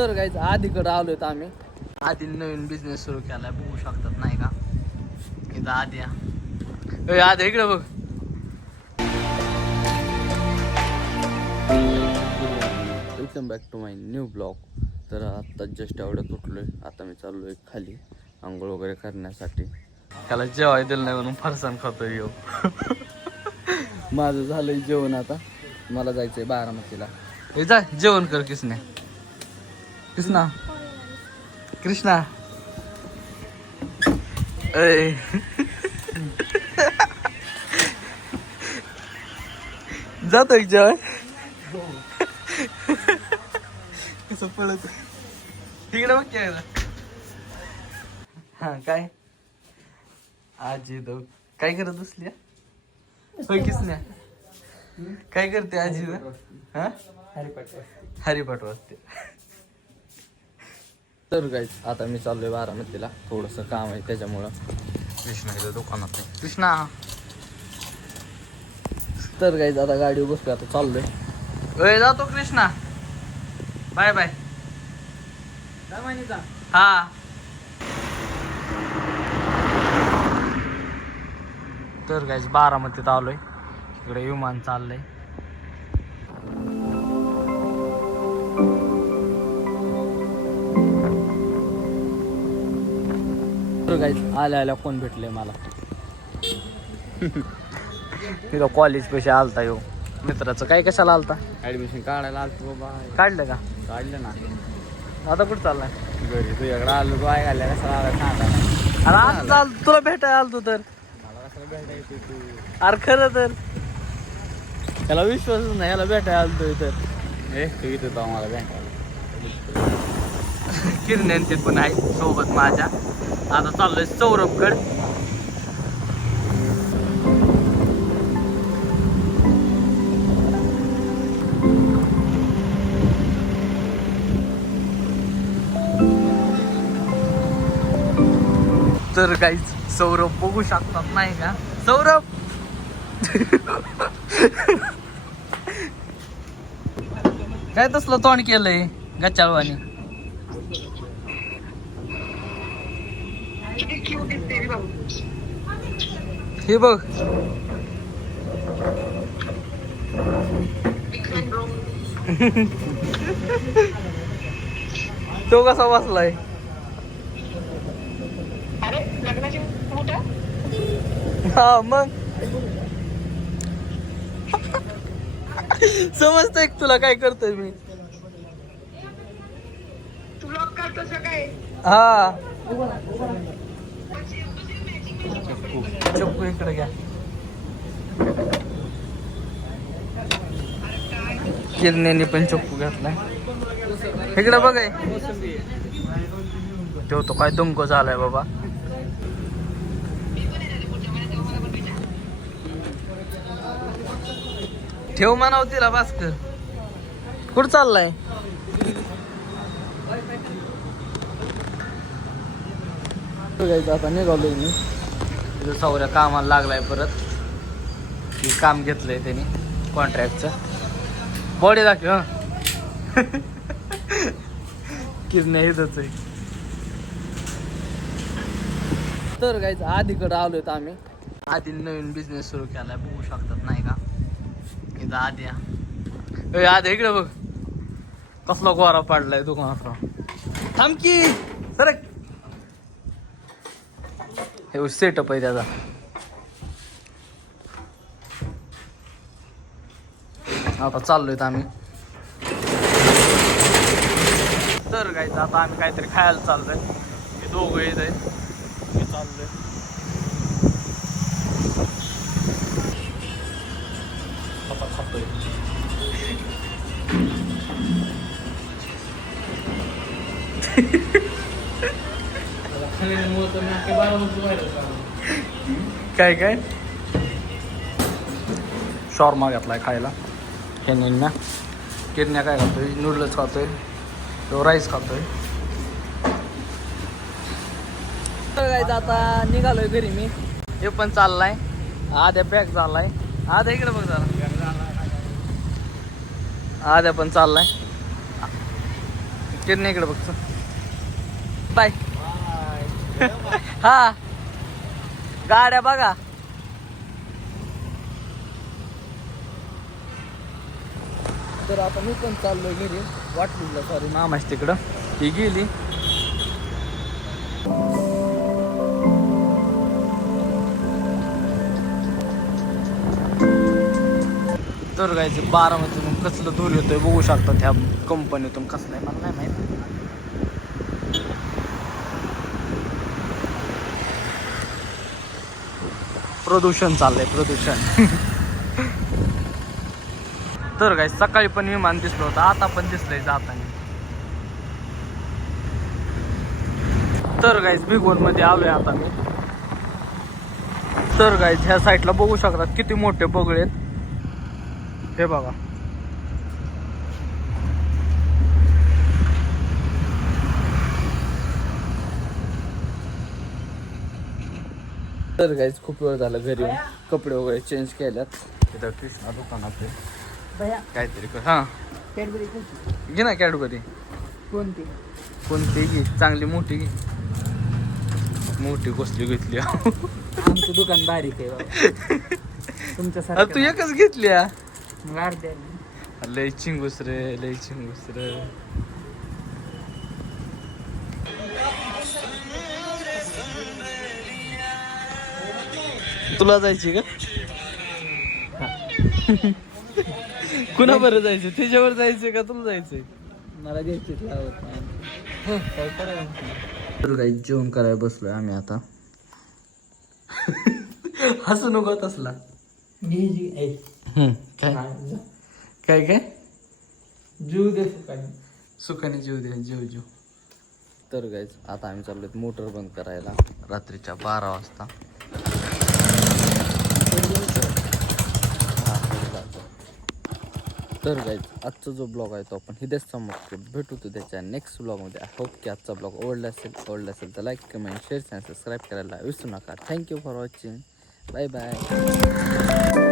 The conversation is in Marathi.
तर गाईज आधीकडे आलोय तर आम्ही आधी नवीन बिझनेस सुरू केलाय बघू शकतात नाही का इथं आधी आधी इकडे बघ. Welcome back to my new blog. तर आत्ता जस्ट एवढ्यात उठलोय. आता मी चाललोय खाली आंघोळ वगैरे करण्यासाठी. त्याला जेवाय दिलं नाही म्हणून फरसाण खातोय येऊ. माझं झालंय जेवण. आता मला जायचंय बारामतीला. हे जा जेवण कर किसने. कृष्णा कृष्णा अय जातोय जेवण. कसं पळत तिकडे बघ काय. हा काय आजी तो काय करत बसली होय किसन्या. काय करते आजी. हा हरिपाठ वाजते. तर गाईस आता मी चाललोय बारामतीला. थोडंसं काम आहे त्याच्यामुळं. कृष्णा इथं दुकानात आहे. कृष्णा तर गाईस आता गाडीवर बसतोय. आता चाललोय. जातो कृष्णा. Bye bye. हा तर गाईस बारामतीत आलोय. इकडे विमान चाललंय. आल्या आल्या कोण भेटले मला. तिथं कॉलेज पैसे आलता येऊ मित्राचं. काय कशाला आलता. ऍडमिशन काढायला आलतो बाबा. काढलं का. काढलं ना. आता कुठं चाललाय. घरी तुझ्याकडे आलो तू आहे घाल्या कसं आला सांगा. अरे आता चाल तुला भेटायला आलतो तर. मला कसं भेटायचं तू. अरे खरं तर त्याला विश्वासच नाही. याला भेटायला आलतोय तर. तू इथं तो आम्हाला भेटायला. किरण ते पण आहे सोबत माझ्या. आता चाललोय सौरभगड. तर काहीच सौरभ बघू शकतात नाही का. सौरभ काय तसलं तोंड केलंय गच्चाळवानी. हे बघ तो कसा बसलाय. हा मग समजतंय तुला काय करतोय मी. हा चक्कू इकडे घ्या. किरण्याने पण चक्कू घातलाय. इकडे बघाय तो काय दुमको झालाय बाबा. ठेव म्हणाव तिला भास्कर. कुठं चाललाय. आता निघालोय मी. तिथं सौर्या कामाला लागलाय परत. हे काम घेतलंय त्यांनी कॉन्ट्रॅक्टचं. बॉडी दाखव. हा किरण्या इथंच आहे. तर गाईच आधीकडे आलोय तर आम्ही. आधी नवीन बिझनेस सुरू केलाय बघू शकतात नाही का. इथं आधी आधी इकडे बघ कसला गोरा पाडलाय दुकानात. थांब की सरक. हे सेटअप आहे त्याचा. आता चाललोय आम्ही. तर गाईच आता आम्ही काहीतरी खायला चाललोय. हे दोघं येत आहेत. मी चाललोय. आता खातोय. काय काय शॉर्मा घेतलाय खायला. ह्यांना किरण्या काय खातोय. नूडल्स खातोय. तो राईस खातोय. आता निघालोय घरी मी. हे पण चाललाय. आद्या पॅक झालाय. आद्या इकडे बघ झाला. आद्या पण चाललाय. किरण इकडे बघतो बाय हा गाड्या बघा तर आता मी पण चाललोय घरी वाटलीला सॉरी मामाच तिकडं ती गेली तर गायचे बारामतीतून कसलं धूर येतोय बघू शकता त्या कंपनीतून कसलं आहे मला नाही माहिती प्रदूषण चाललंय प्रदूषण तर काय सकाळी पण विमान दिसलं होतं आता पण दिसलंय जाताना तर गाईज भिगवण मध्ये आलोय आता मी तर गाईज ह्या साईडला बघू शकतात किती मोठे बगळे आहेत हे बघा तर गाईज खूप वेळ झाला घरी येऊन कपडे वगैरे चेंज केल्यात इथं कृष्णा दुकानात काहीतरी हा घे ना कॅडबरी कोणती घे चांगली मोठी घे मोठी कसली घेतली आमचं दुकान बारीक आहे तुमच्या तू एकच घेतली अर्ध्या लय चिंगूस रे लय चिंगूस रे तुला जायची का कुणा बरं जायचं त्याच्यावर जायचंय का तुला जायचंय मला द्यायची लावत नाही काय करायचं तर काही जेवण करायला बसलोय आम्ही आता हसू नको तसला काय काय काय जीव दे सुखाने जीव दे जीव जीव तर गाईज आता आम्ही चाललोय मोटर बंद करायला रात्रीच्या 12 वाजता तर गाईज आजचा जो ब्लॉग आहे तो आपण हिदेच समाप्त भेटू तो त्याच्या नेक्स्ट ब्लॉगमध्ये आय होप की आजचा ब्लॉग आवडला असेल तर लाईक कमेंट शेअर आणि सबस्क्राईब करायला विसरू नका thank you for watching bye bye